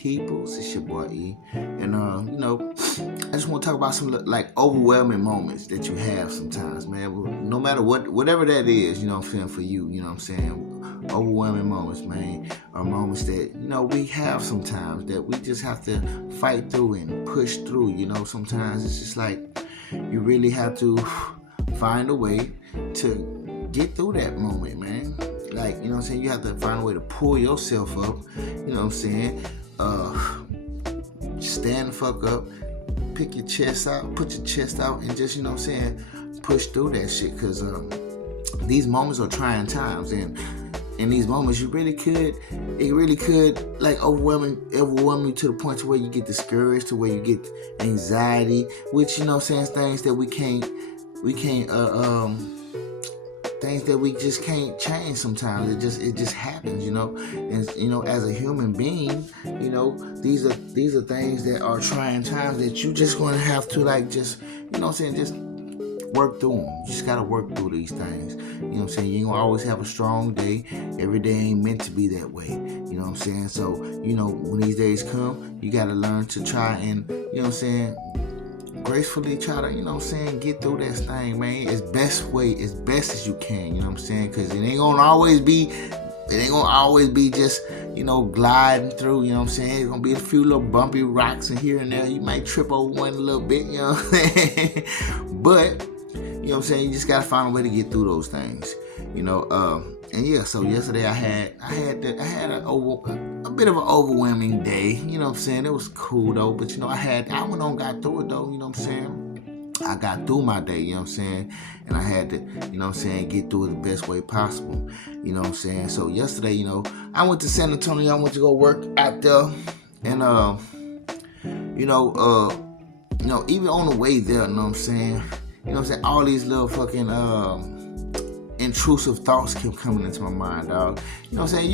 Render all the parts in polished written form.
peoples? It's your boy E. And I just want to talk about some like overwhelming moments that you have sometimes, man. No matter whatever that is, you know what I'm saying, for you, you know what I'm saying? Overwhelming moments, man, are moments that, we have sometimes that we just have to fight through and push through, Sometimes it's just like you really have to find a way to get through that moment, man. Like, you know what I'm saying? You have to find a way to pull yourself up, you know what I'm saying? Stand the fuck up, pick your chest out, put your chest out, and just, push through that shit. Because these moments are trying times, and in these moments, it really could like overwhelm you to the point to where you get discouraged, to where you get anxiety, which, things that we can't things that we just can't change sometimes. It just happens, And as a human being, these are things that are trying times that you just gonna have to just work through them. You just gotta work through these things. You ain't gonna always have a strong day. Every day ain't meant to be that way. You know what I'm saying? So, when these days come, you gotta learn to try and, gracefully try to, get through that thing, man, as best as you can, because it ain't gonna always be just, gliding through, It's gonna be a few little bumpy rocks in here and there. You might trip over one a little bit, But, you just gotta find a way to get through those things, and yeah, so yesterday I had a bit of an overwhelming day, It was cool though, but I went on, got through it though, I got through my day, and I had to, get through it the best way possible, So yesterday, I went to San Antonio. I went to go work out there, and even on the way there, all these little fucking intrusive thoughts kept coming into my mind, dog. You know what I'm saying?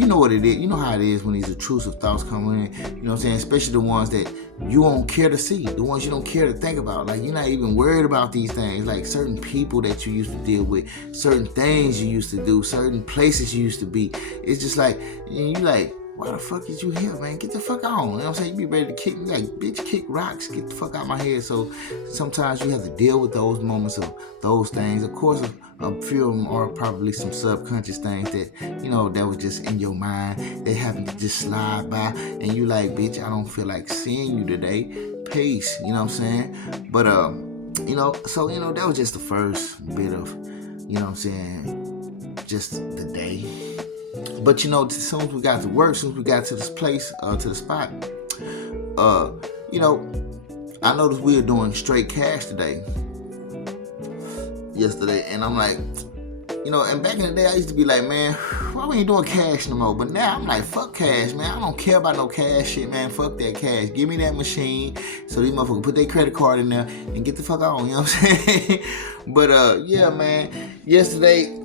You know what it is. You know how it is when these intrusive thoughts come in. You know what I'm saying? Especially the ones that you don't care to see, the ones you don't care to think about. Like, you're not even worried about these things. Like certain people that you used to deal with, certain things you used to do, certain places you used to be. It's just like, you like, why the fuck is you here, man? Get the fuck on. You know what I'm saying? You be ready to kick me, like, bitch, kick rocks. Get the fuck out my head. So sometimes you have to deal with those moments of those things. Of course, a few of them are probably some subconscious things that, that was just in your mind. They happen to just slide by. And you like, bitch, I don't feel like seeing you today. Peace. You know what I'm saying? But, so, that was just the first bit of, just the day. But as soon as we got to work, as soon as we got to this place, to the spot, I noticed we were doing straight cash yesterday, and I'm like, and back in the day I used to be like, man, why we ain't doing cash no more? But now I'm like, fuck cash, man. I don't care about no cash shit, man. Fuck that cash. Give me that machine so these motherfuckers put their credit card in there and get the fuck on, you know what I'm saying? But yeah, man, yesterday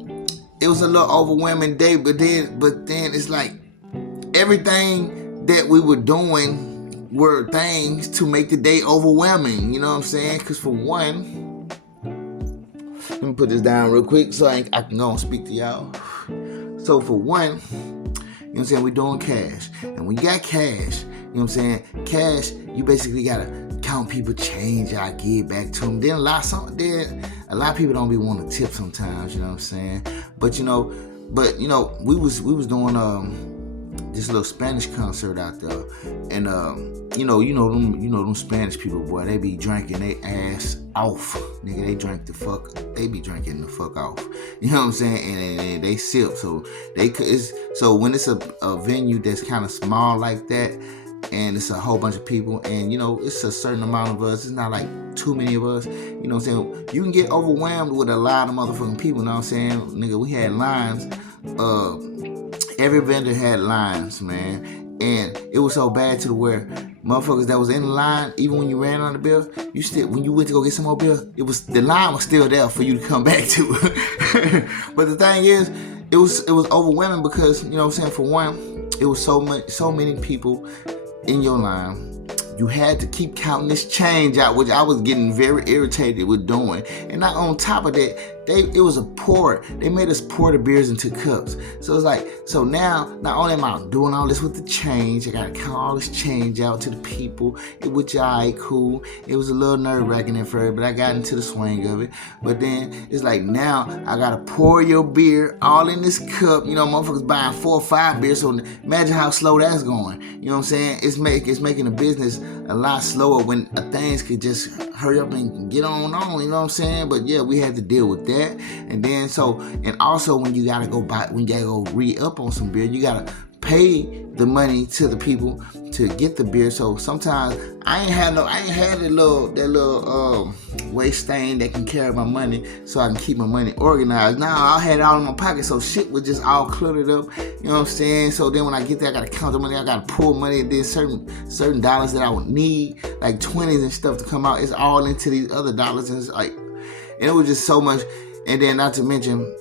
it was a little overwhelming day, but then it's like everything that we were doing were things to make the day overwhelming, you know what I'm saying? Because for one, let me put this down real quick so I can go and speak to y'all. So for one, you know what I'm saying, we're doing cash. And when you got cash, you know what I'm saying, cash, you basically got to count people change I give back to them. Then a lot of people don't be wanting to tip sometimes, you know what I'm saying? But we was doing this little Spanish concert out there, and them Spanish people, boy, they be drinking their ass off, nigga. They be drinking the fuck off, you know what I'm saying? And they sip, so when it's a venue that's kind of small like that, and it's a whole bunch of people, and it's a certain amount of us, it's not like too many of us, you know what I'm saying? You can get overwhelmed with a lot of motherfucking people, you know what I'm saying? Nigga, we had lines, every vendor had lines, man, and it was so bad to the where motherfuckers that was in the line, even when you ran on the bill, when you went to go get some more bill, the line was still there for you to come back to. But the thing is, it was overwhelming because, you know what I'm saying, for one, it was so many people in your line. You had to keep counting this change out, which I was getting very irritated with doing. And not on top of that, it was a pour. They made us pour the beers into cups. So it's like, so now, not only am I doing all this with the change, I gotta count all this change out to the people, which alright, cool. It was a little nerve-wracking at first, but I got into the swing of it. But then it's like, now I gotta pour your beer all in this cup. You know, motherfuckers buying 4 or 5 beers, so imagine how slow that's going. You know what I'm saying? It's making the business a lot slower when things could just hurry up and get on, you know what I'm saying? But yeah, we had to deal with that. And then and also when you gotta go re-up on some beer, you gotta pay the money to the people to get the beer. So sometimes I ain't had that little waste thing that can carry my money, so I can keep my money organized. Now I had it all in my pocket, so shit was just all cluttered up. You know what I'm saying? So then when I get there, I gotta count the money. I gotta pull money, and then certain dollars that I would need, like 20s and stuff, to come out. It's all into these other dollars, and it's like, and it was just so much. And then not to mention, you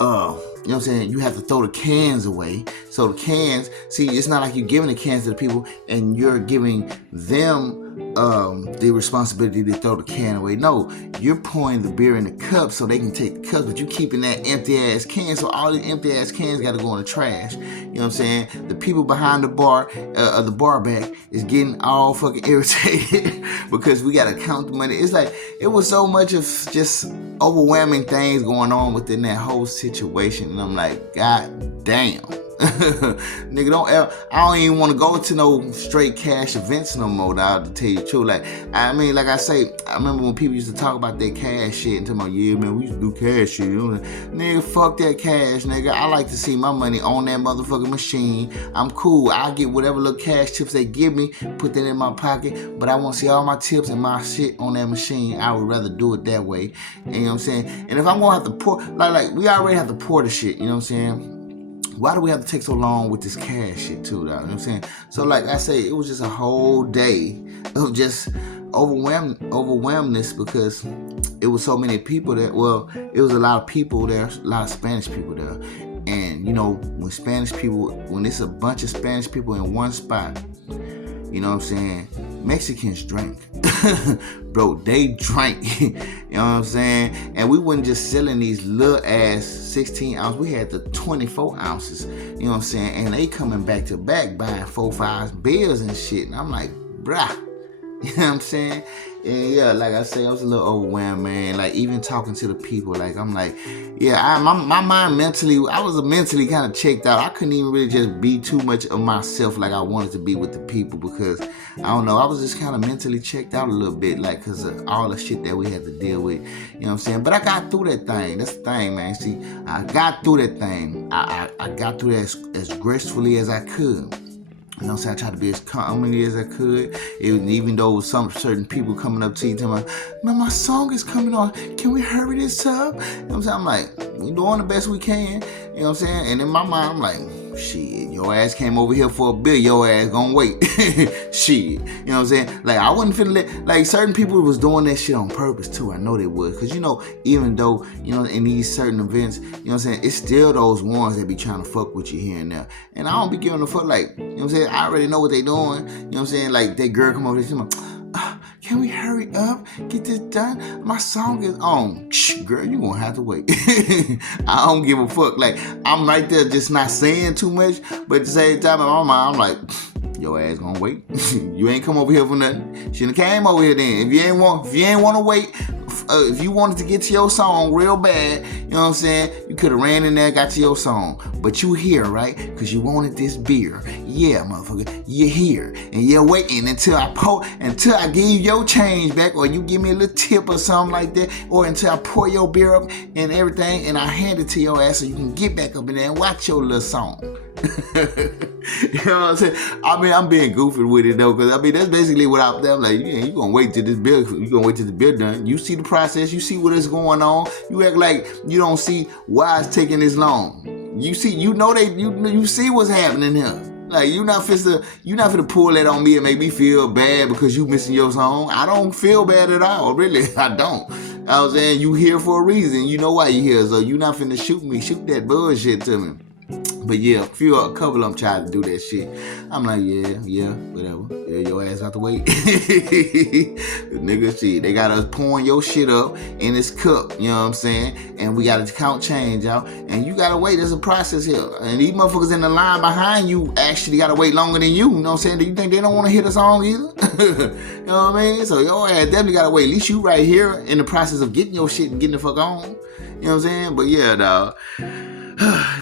know what I'm saying, you have to throw the cans away. So the cans, see, it's not like you're giving the cans to the people and you're giving them the responsibility to throw the can away. No, you're pouring the beer in the cups so they can take the cups, but you keeping that empty ass can, so all the empty ass cans got to go in the trash. You know what I'm saying? The people behind the bar, the bar back, is getting all fucking irritated because we got to count the money. It's like, it was so much of just overwhelming things going on within that whole situation, and I'm like, God damn. Nigga, I don't even want to go to no straight cash events no more, dog, to tell you the truth. Like, I mean, like I say, I remember when people used to talk about that cash shit and talking about, yeah, man, we used to do cash shit. You know? Nigga, fuck that cash, nigga. I like to see my money on that motherfucking machine. I'm cool. I get whatever little cash tips they give me, put that in my pocket, but I want to see all my tips and my shit on that machine. I would rather do it that way. You know what I'm saying? And if I'm going to have to pour, like we already have to pour the shit, you know what I'm saying? Why do we have to take so long with this cash shit too, though? You know what I'm saying? So like I say, it was just a whole day of just overwhelmness because it was so many people there. Well, it was a lot of people there, a lot of Spanish people there. And, you know, when it's a bunch of Spanish people in one spot, you know what I'm saying? Mexicans drank. Bro, they drank. You know what I'm saying? And we wasn't just selling these little ass 16 ounce. We had the 24 ounces. You know what I'm saying? And they coming back to back buying 4, 5 beers and shit. And I'm like, bruh. You know what I'm saying? And yeah, like I say, I was a little overwhelmed, man. Like, even talking to the people, like, I'm like, yeah, my mind mentally, I was mentally kind of checked out. I couldn't even really just be too much of myself like I wanted to be with the people because, I don't know, I was just kind of mentally checked out a little bit, like, because of all the shit that we had to deal with. You know what I'm saying? But I got through that thing. That's the thing, man. See, I got through that thing. I got through that as gracefully as I could. You know what I'm saying? I tried to be as calmly as I could. Even though some certain people coming up to you telling me, man, my song is coming on. Can we hurry this up? You know what I'm saying? I'm like, we doing the best we can. You know what I'm saying? And in my mind, I'm like, shit, your ass came over here for a bill. Your ass gonna wait. Shit. You know what I'm saying? Like, I wouldn't feel like certain people was doing that shit on purpose too. I know they would. Cause you know, even though, you know, in these certain events, you know what I'm saying, it's still those ones that be trying to fuck with you here and there. And I don't be giving a fuck, like, you know what I'm saying? I already know what they doing. You know what I'm saying? Like, that girl come over here and can we hurry up? Get this done? My song is on. Shh, girl, you gonna have to wait. I don't give a fuck. Like, I'm right there just not saying too much, but at the same time in my mind, I'm like, your ass gonna wait. You ain't come over here for nothing. Shouldn't have came over here then. If you ain't want to wait, if you wanted to get to your song real bad, you know what I'm saying, you could have ran in there, got to your song. But you here, right? Because you wanted this beer. Yeah, motherfucker, you're here. And you're waiting until I give you your change back, or you give me a little tip or something like that, or until I pour your beer up and everything, and I hand it to your ass so you can get back up in there and watch your little song. You know what I'm saying? I mean, I'm being goofy with it though, because I mean, that's basically what I'm like, yeah, you gonna wait till this bill, you gonna wait till the bill done. You see the process, you see what is going on. You act like you don't see why it's taking this long. You see, you see what's happening here. Like, you're not finna pull that on me and make me feel bad because you missing your song. I don't feel bad at all, really. I don't. I was saying, you here for a reason. You know why you here, so you not finna shoot that bullshit to me. But yeah, a couple of them tried to do that shit. I'm like, yeah, whatever. Yeah, your ass out the way. Nigga, shit, they got us pouring your shit up in this cup, you know what I'm saying? And we got to count change out. And you got to wait. There's a process here. And these motherfuckers in the line behind you actually got to wait longer than you know what I'm saying? Do you think they don't want to hear the song either? You know what I mean? So your ass definitely got to wait. At least you right here in the process of getting your shit and getting the fuck on. You know what I'm saying? But yeah, dog.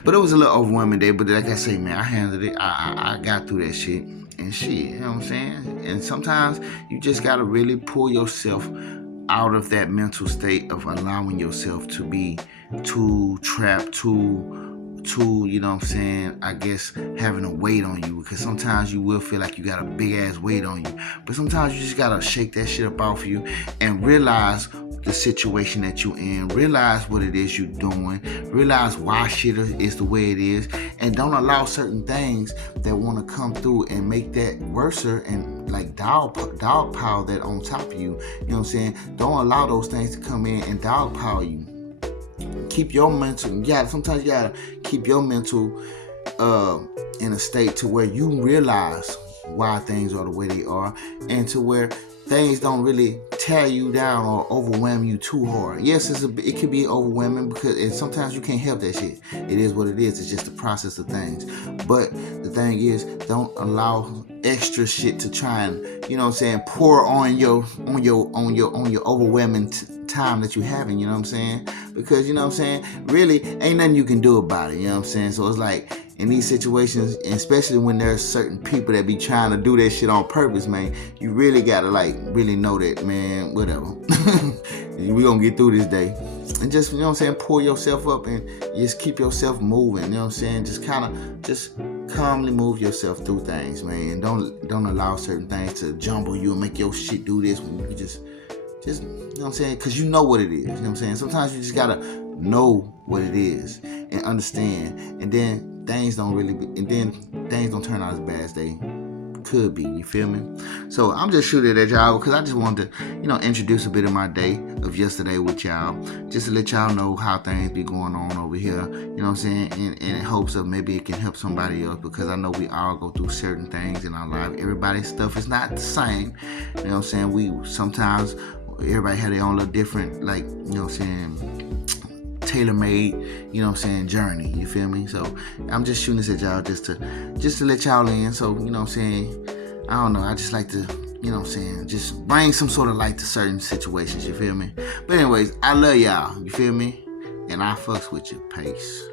But it was a little overwhelming day, but like I say, man, I handled it. I got through that shit and shit, you know what I'm saying? And sometimes you just gotta really pull yourself out of that mental state of allowing yourself to be too trapped, too, you know what I'm saying, I guess having a weight on you, because sometimes you will feel like you got a big ass weight on you, but sometimes you just gotta shake that shit up off you and realize the situation that you're in, realize what it is you're doing, realize why shit is the way it is, and don't allow certain things that want to come through and make that worser and like dogpile that on top of you. You know what I'm saying? Don't allow those things to come in and dogpile you. Keep your mental, sometimes you gotta keep your mental in a state to where you realize why things are the way they are, and to where things don't really tear you down or overwhelm you too hard. Yes, it can be overwhelming because sometimes you can't help that shit. It is what it is. It's just the process of things. But the thing is, don't allow extra shit to try and, you know what I'm saying, pour on your overwhelming time that you're having, you know what I'm saying? Because, you know what I'm saying, really ain't nothing you can do about it, you know what I'm saying? So it's like, in these situations, and especially when there's certain people that be trying to do that shit on purpose, man, you really gotta like really know that, man, whatever. We gonna get through this day. And just, you know what I'm saying, pull yourself up and just keep yourself moving, you know what I'm saying? Just calmly move yourself through things, man. Don't allow certain things to jumble you and make your shit do this when you just you know what I'm saying? Because you know what it is, you know what I'm saying? Sometimes you just gotta know what it is and understand, and then things don't turn out as bad as they could be, you feel me? So I'm just shooting at y'all because I just wanted to, you know, introduce a bit of my day of yesterday with y'all, just to let y'all know how things be going on over here, you know what I'm saying, and in hopes of maybe it can help somebody else, because I know we all go through certain things in our life. Everybody's stuff is not the same, you know what I'm saying? Sometimes everybody had their own little different, like, you know what I'm saying, tailor-made, you know what I'm saying, journey, you feel me? So I'm just shooting this at y'all just to let y'all in. So, you know what I'm saying, I don't know, I just like to, you know what I'm saying, just bring some sort of light to certain situations, you feel me? But anyways, I love y'all, you feel me? And I fucks with you. Peace.